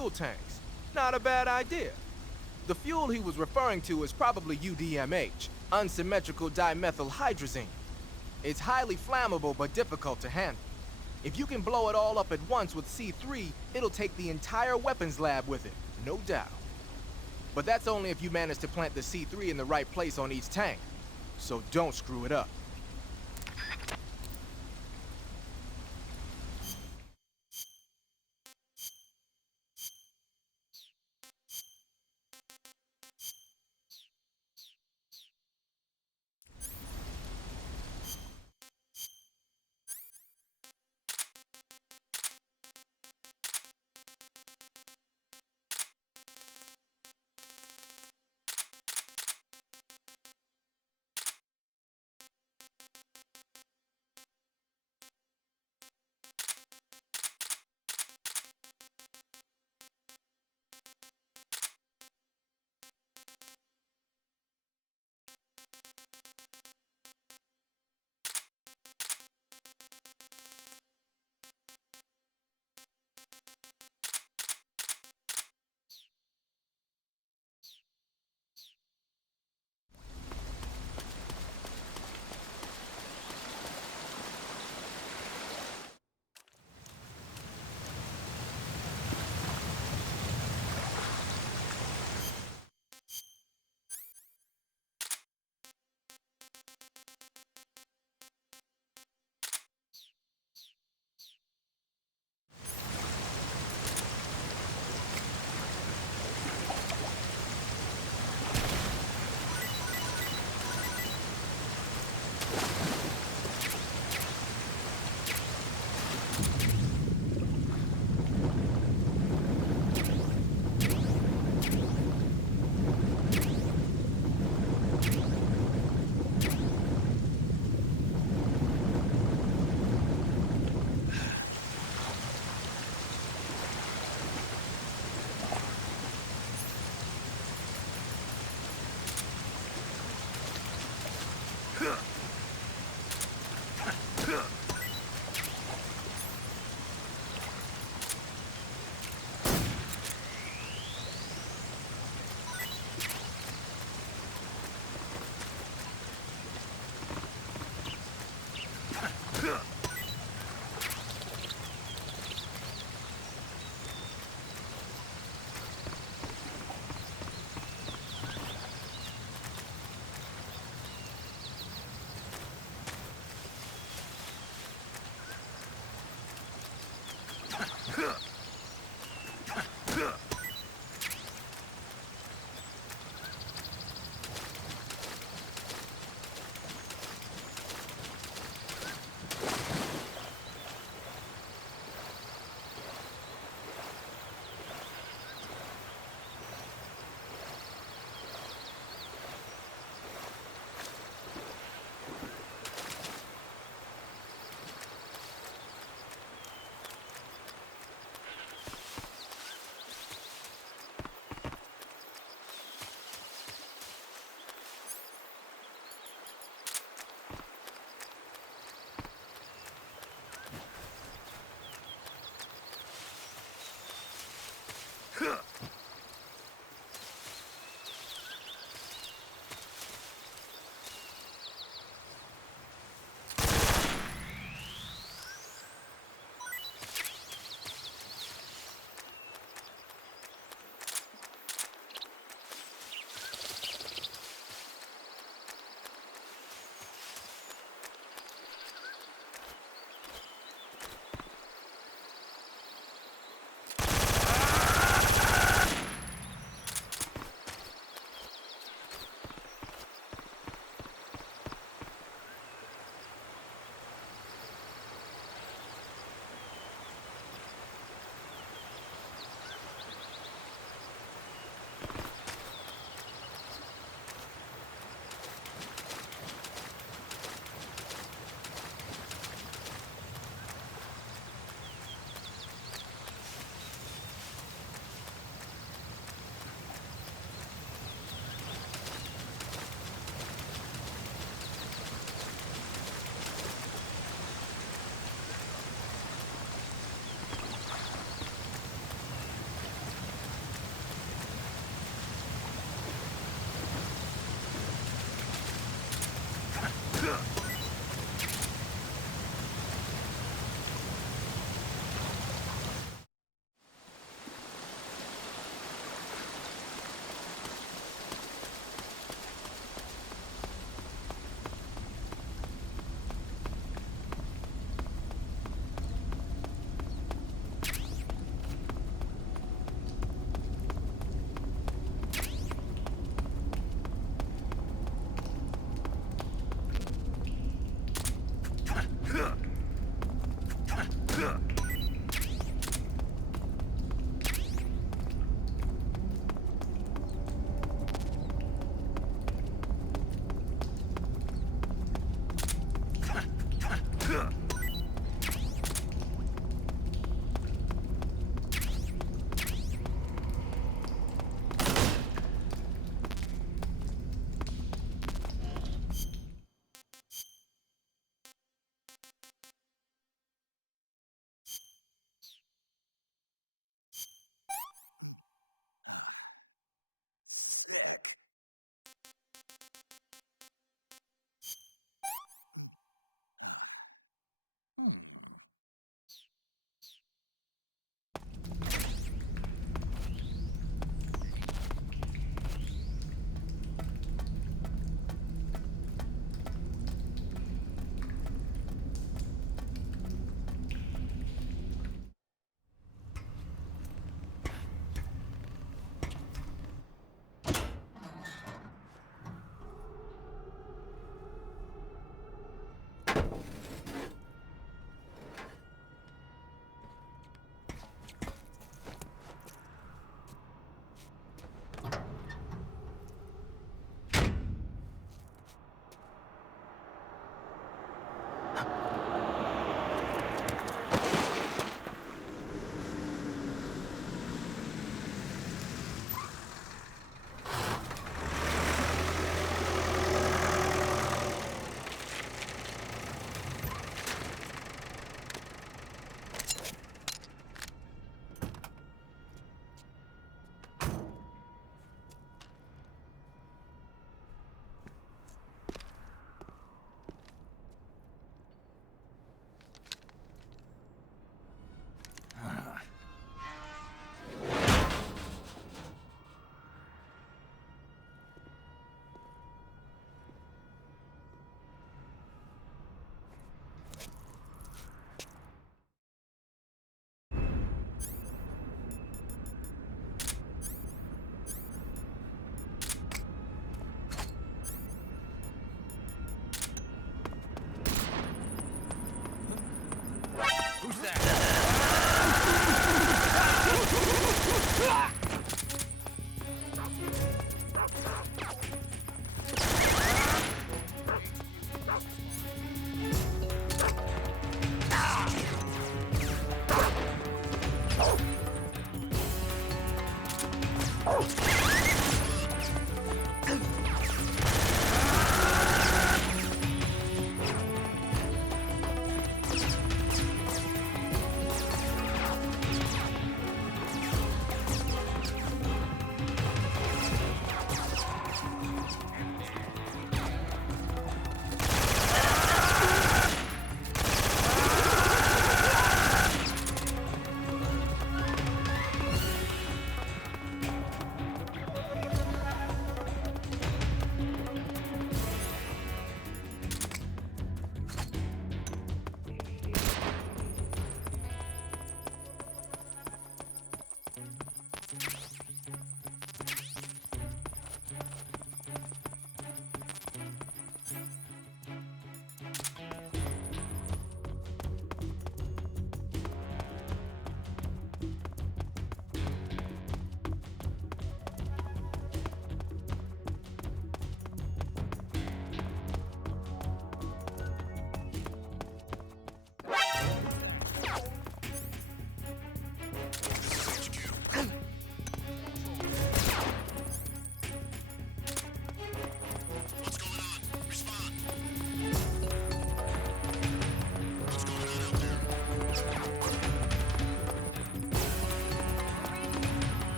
fuel tanks. Not a bad idea. The fuel he was referring to is probably UDMH, unsymmetrical dimethyl hydrazine. It's highly flammable but difficult to handle. If you can blow it all up at once with C3, it'll take the entire weapons lab with it, no doubt. But that's only if you manage to plant the C3 in the right place on each tank. So don't screw it up.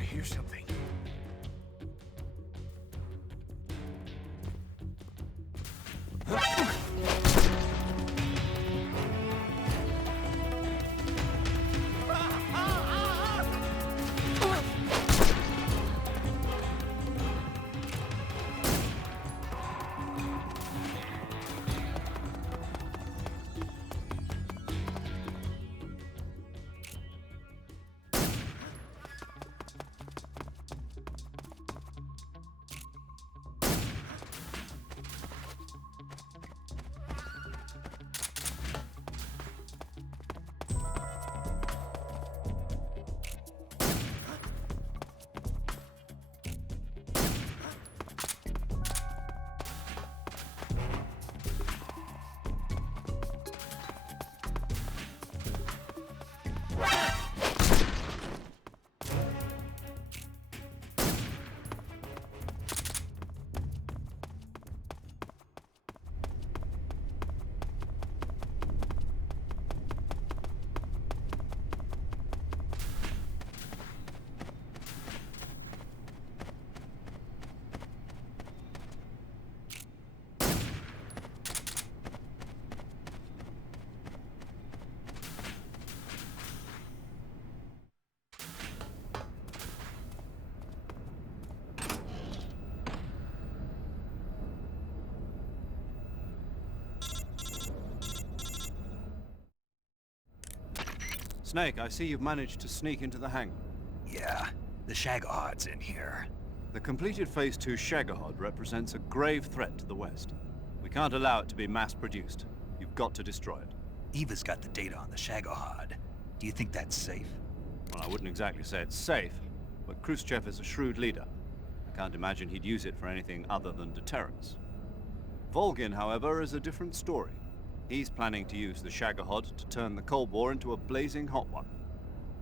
I hear something. Snake, I see you've managed to sneak into the hangar. Yeah, the Shagohod's in here. The completed Phase 2 Shagohod represents a grave threat to the West. We can't allow it to be mass-produced. You've got to destroy it. Eva's got the data on the Shagohod. Do you think that's safe? Well, I wouldn't exactly say it's safe, but Khrushchev is a shrewd leader. I can't imagine he'd use it for anything other than deterrence. Volgin, however, is a different story. He's planning to use the Shagohod to turn the Cold War into a blazing hot one.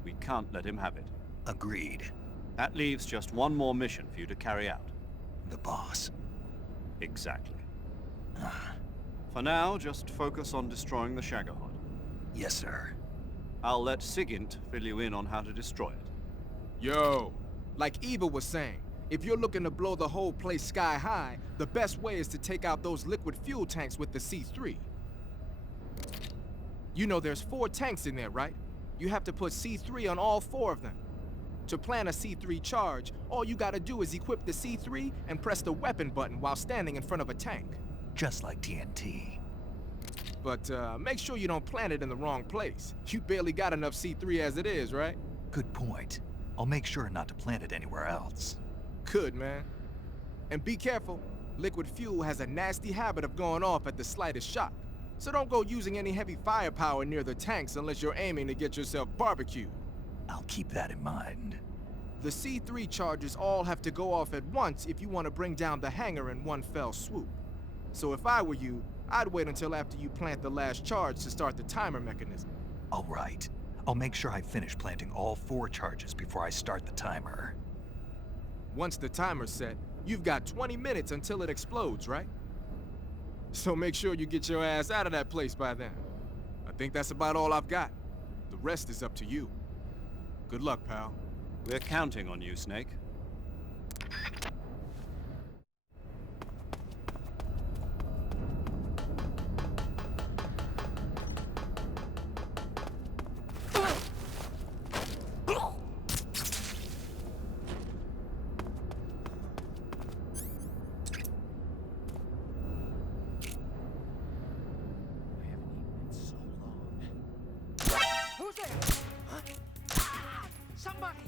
We can't let him have it. Agreed. That leaves just one more mission for you to carry out. The boss. Exactly. For now, just focus on destroying the Shagohod. Yes, sir. I'll let Sigint fill you in on how to destroy it. Yo, like Eva was saying, if you're looking to blow the whole place sky high, the best way is to take out those liquid fuel tanks with the C3. You know there's 4 tanks in there, right? You have to put C3 on all 4 of them. To plant a C3 charge, all you gotta do is equip the C3 and press the weapon button while standing in front of a tank. Just like TNT. But make sure you don't plant it in the wrong place. You barely got enough C3 as it is, right? Good point. I'll make sure not to plant it anywhere else. Good, man. And be careful. Liquid fuel has a nasty habit of going off at the slightest shock. So don't go using any heavy firepower near the tanks unless you're aiming to get yourself barbecued. I'll keep that in mind. The C3 charges all have to go off at once if you want to bring down the hangar in one fell swoop. So if I were you, I'd wait until after you plant the last charge to start the timer mechanism. All right. I'll make sure I finish planting all 4 charges before I start the timer. Once the timer's set, you've got 20 minutes until it explodes, right? So make sure you get your ass out of that place by then. I think that's about all I've got. The rest is up to you. Good luck, pal. We're counting on you, Snake. Who's there? Huh? Somebody!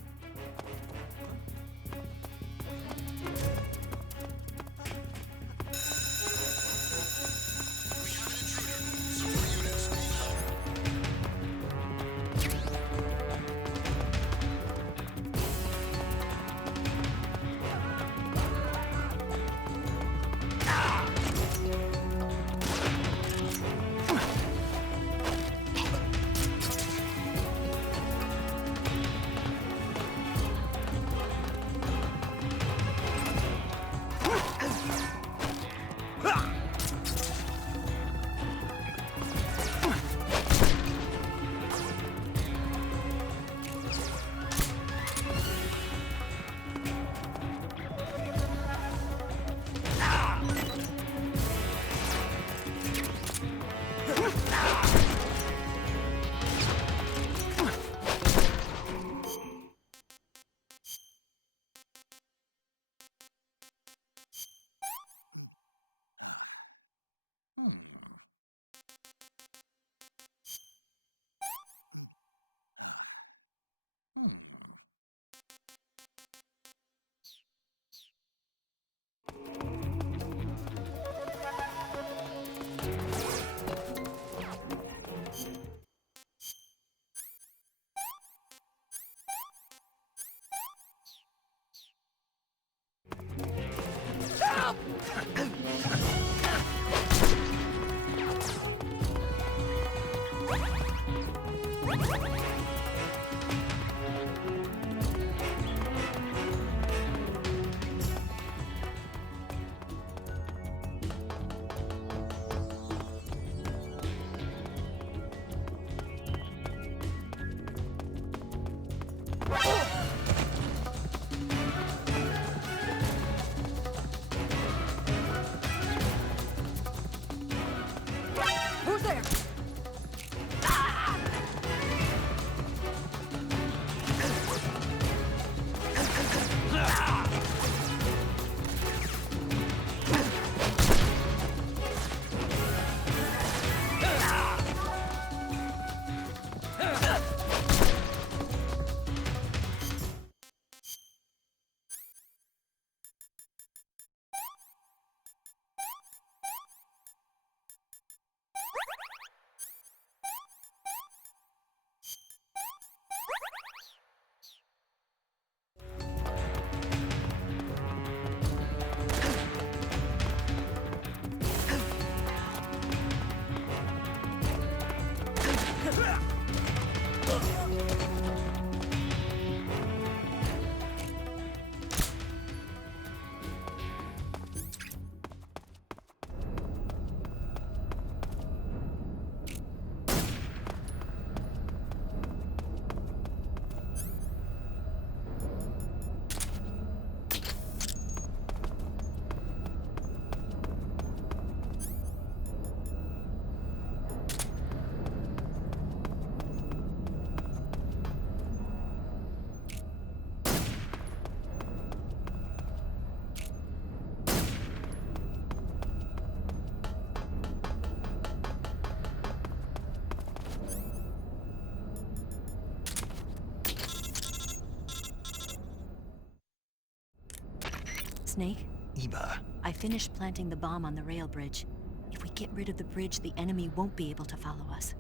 Snake, Eva, I finished planting the bomb on the rail bridge. If we get rid of the bridge, the enemy won't be able to follow us.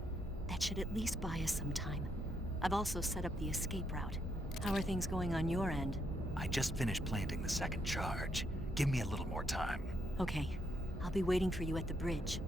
That should at least buy us some time. I've also set up the escape route. How are things going on your end? I just finished planting the second charge. Give me a little more time. Okay. I'll be waiting for you at the bridge.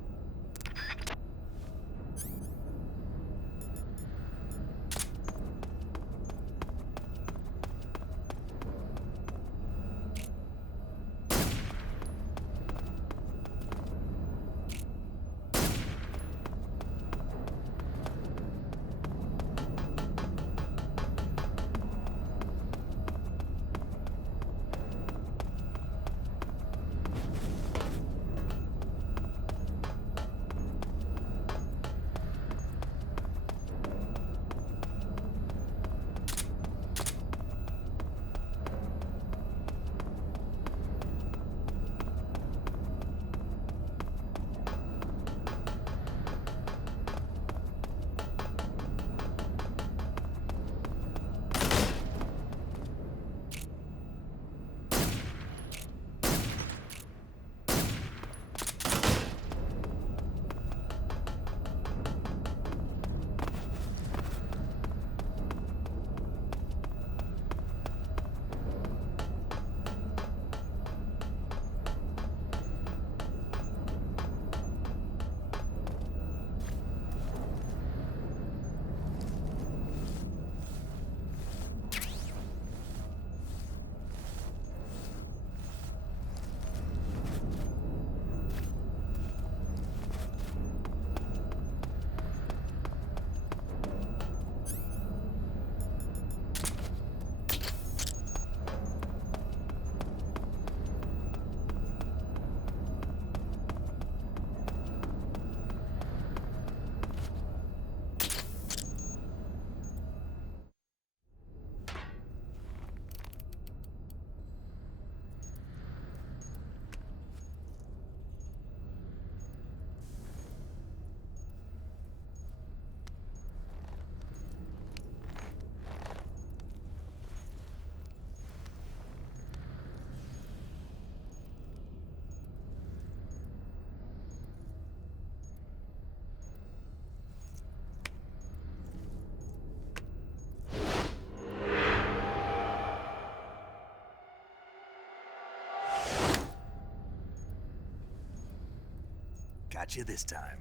Got you this time.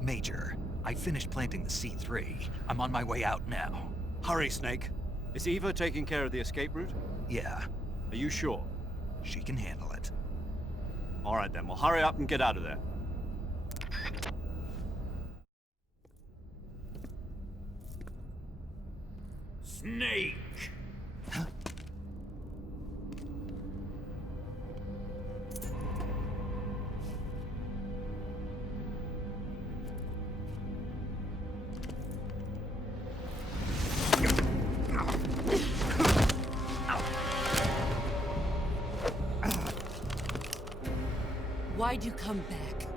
Major, I finished planting the C3. I'm on my way out now. Hurry, Snake. Is Eva taking care of the escape route? Yeah, Are you sure? she can handle it. All right then, well hurry up and get out of there. Snake! Why'd you come back?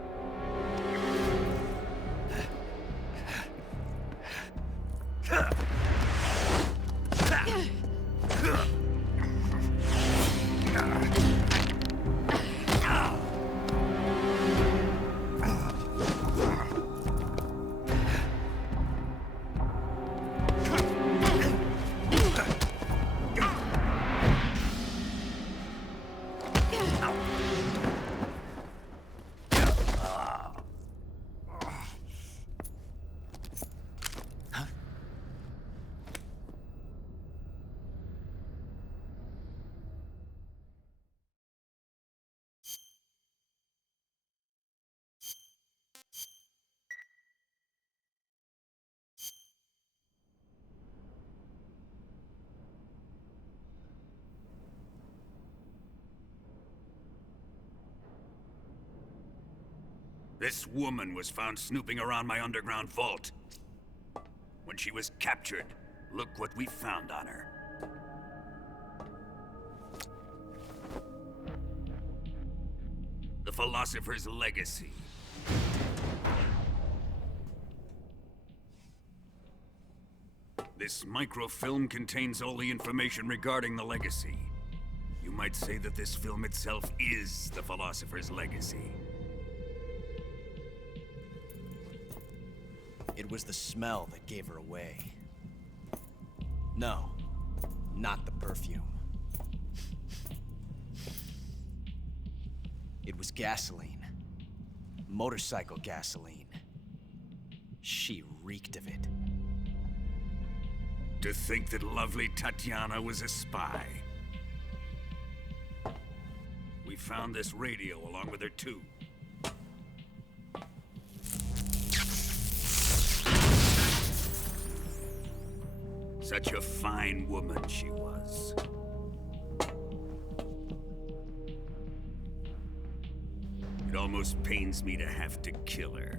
This woman was found snooping around my underground vault. When she was captured, look what we found on her. the Philosopher's Legacy. This microfilm contains all the information regarding the Legacy. You might say that this film itself is the Philosopher's Legacy. It was the smell that gave her away. No, not the perfume. It was gasoline. Motorcycle gasoline. She reeked of it. To think that lovely Tatiana was a spy. We found this radio along with her too. Such a fine woman she was. It almost pains me to have to kill her.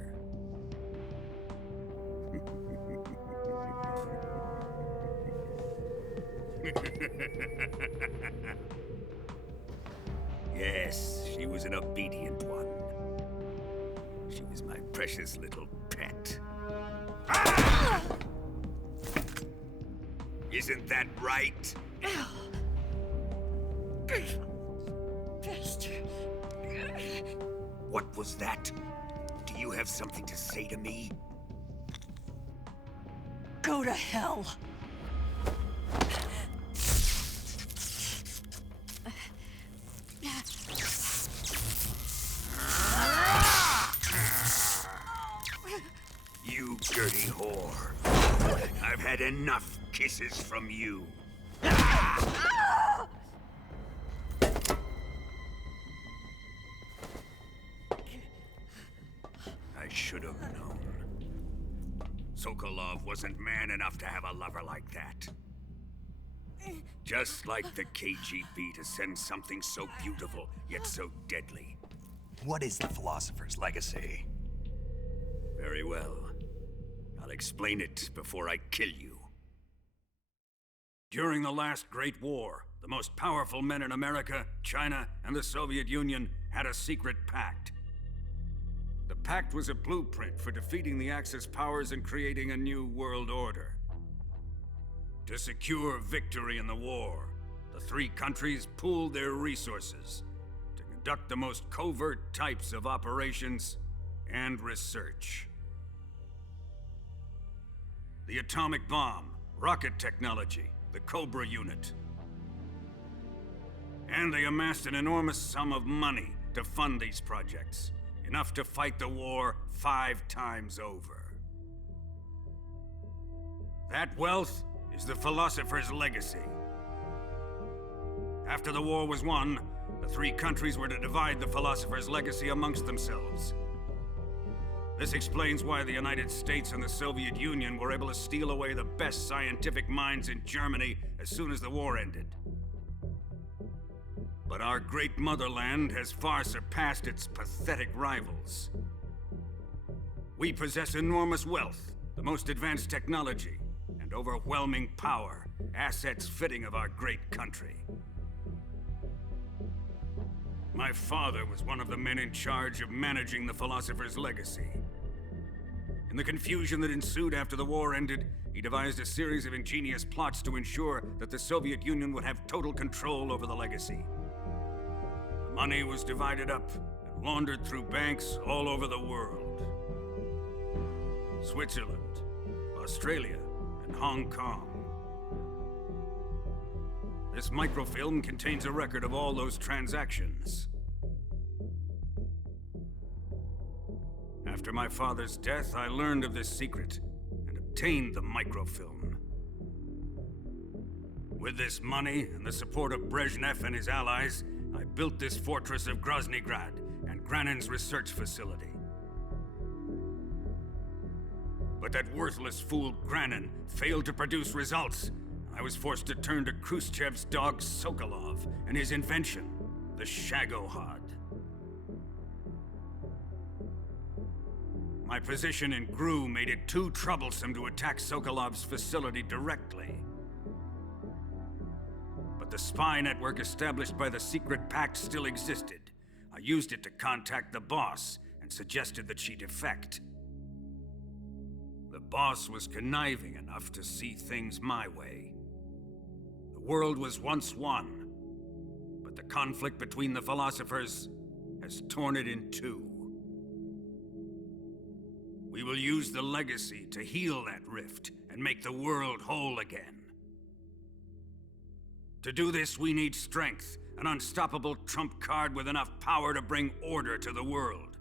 Yes, she was an obedient one. She was my precious little pet. Ah! Isn't that right? Bastard. What was that? Do you have something to say to me? Go to hell. You dirty whore. I've had enough kisses from you. I should have known. Sokolov wasn't man enough to have a lover like that. Just like the KGB to send something so beautiful, yet so deadly. What is the Philosopher's Legacy? Very well. I'll explain it before I kill you. During the last Great War, the most powerful men in America, China, and the Soviet Union had a secret pact. The pact was a blueprint for defeating the Axis powers and creating a new world order. To secure victory in the war, the three countries pooled their resources to conduct the most covert types of operations and research. The atomic bomb, rocket technology, the Cobra unit. And they amassed an enormous sum of money to fund these projects, enough to fight the war 5 times over. That wealth is the Philosopher's Legacy. After the war was won, the three countries were to divide the Philosopher's Legacy amongst themselves. This explains why the United States and the Soviet Union were able to steal away the best scientific minds in Germany as soon as the war ended. But our great motherland has far surpassed its pathetic rivals. We possess enormous wealth, the most advanced technology, and overwhelming power, assets fitting of our great country. My father was one of the men in charge of managing the Philosopher's Legacy. In the confusion that ensued after the war ended, he devised a series of ingenious plots to ensure that the Soviet Union would have total control over the Legacy. The money was divided up and laundered through banks all over the world. Switzerland, Australia, and Hong Kong. This microfilm contains a record of all those transactions. After my father's death, I learned of this secret and obtained the microfilm. With this money and the support of Brezhnev and his allies, I built this fortress of Groznygrad and Granin's research facility. But that worthless fool Granin failed to produce results. I was forced to turn to Khrushchev's dog Sokolov and his invention, the Shagohod. My position in GRU made it too troublesome to attack Sokolov's facility directly. But the spy network established by the secret pact still existed. I used it to contact the boss and suggested that she defect. The boss was conniving enough to see things my way. The world was once one, but the conflict between the philosophers has torn it in two. We will use the legacy to heal that rift and make the world whole again. To do this, we need strength, an unstoppable trump card with enough power to bring order to the world.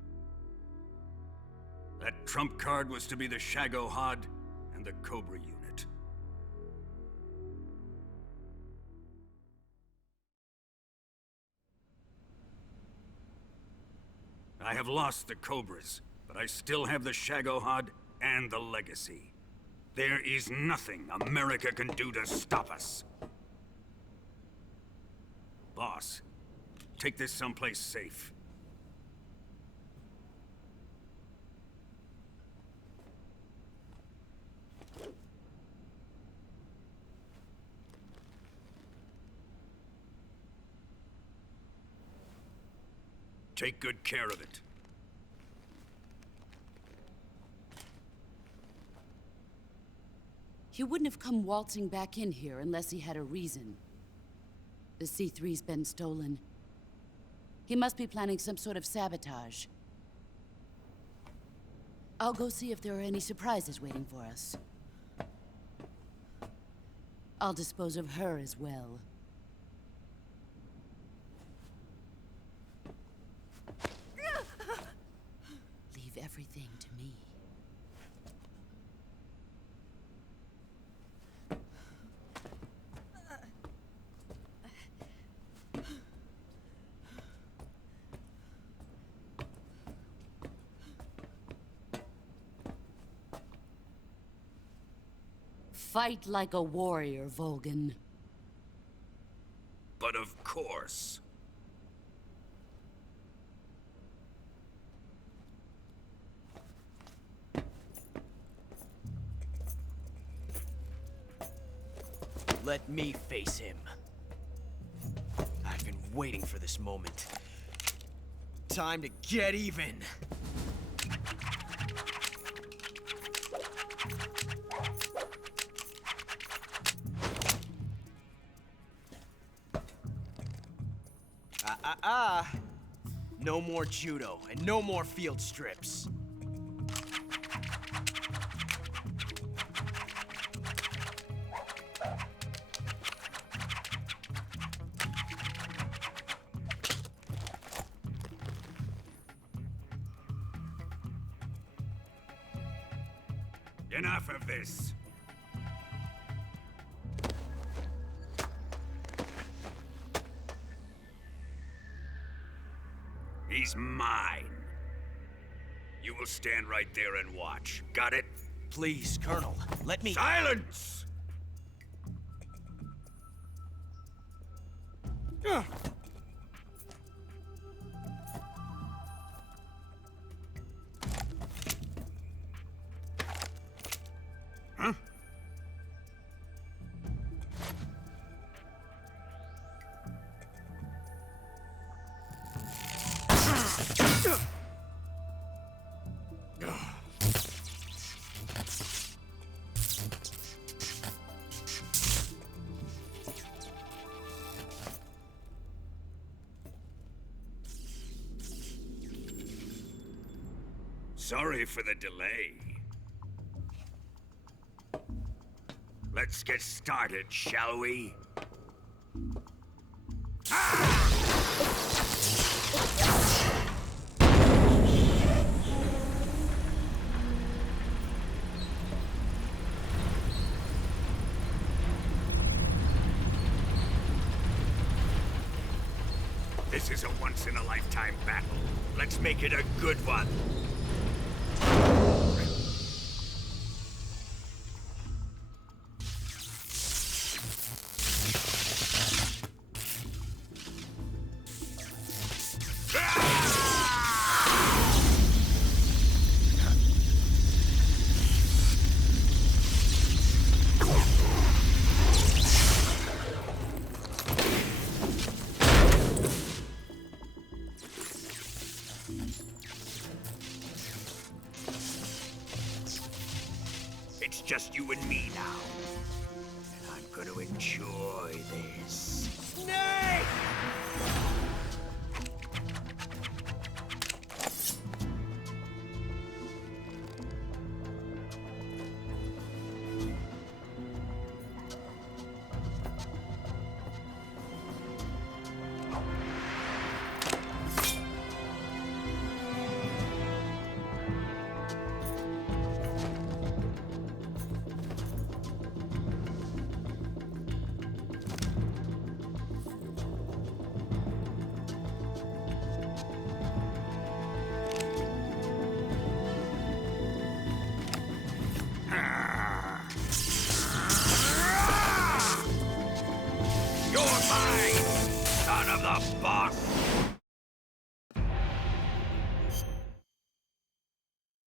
That trump card was to be the Shagohod and the Cobra unit. I have lost the Cobras, but I still have the Shagohod and the legacy. There is nothing America can do to stop us. Boss, take this someplace safe. Take good care of it. He wouldn't have come waltzing back in here unless he had a reason. The C3's been stolen. He must be planning some sort of sabotage. I'll go see if there are any surprises waiting for us. I'll dispose of her as well. Leave everything to me. Fight like a warrior, Volgin. But of course. Let me face him. I've been waiting for this moment. Time to get even. No more judo, and no more field strips. Enough of this. He's mine. You will stand right there and watch. Got it? Please, Colonel, let me— Silence! Huh? Sorry for the delay. Let's get started, shall we? This is a once-in-a-lifetime battle. Let's make it a good one. just you and me now. And I'm gonna enjoy this. Snake! You're mine, son of the boss!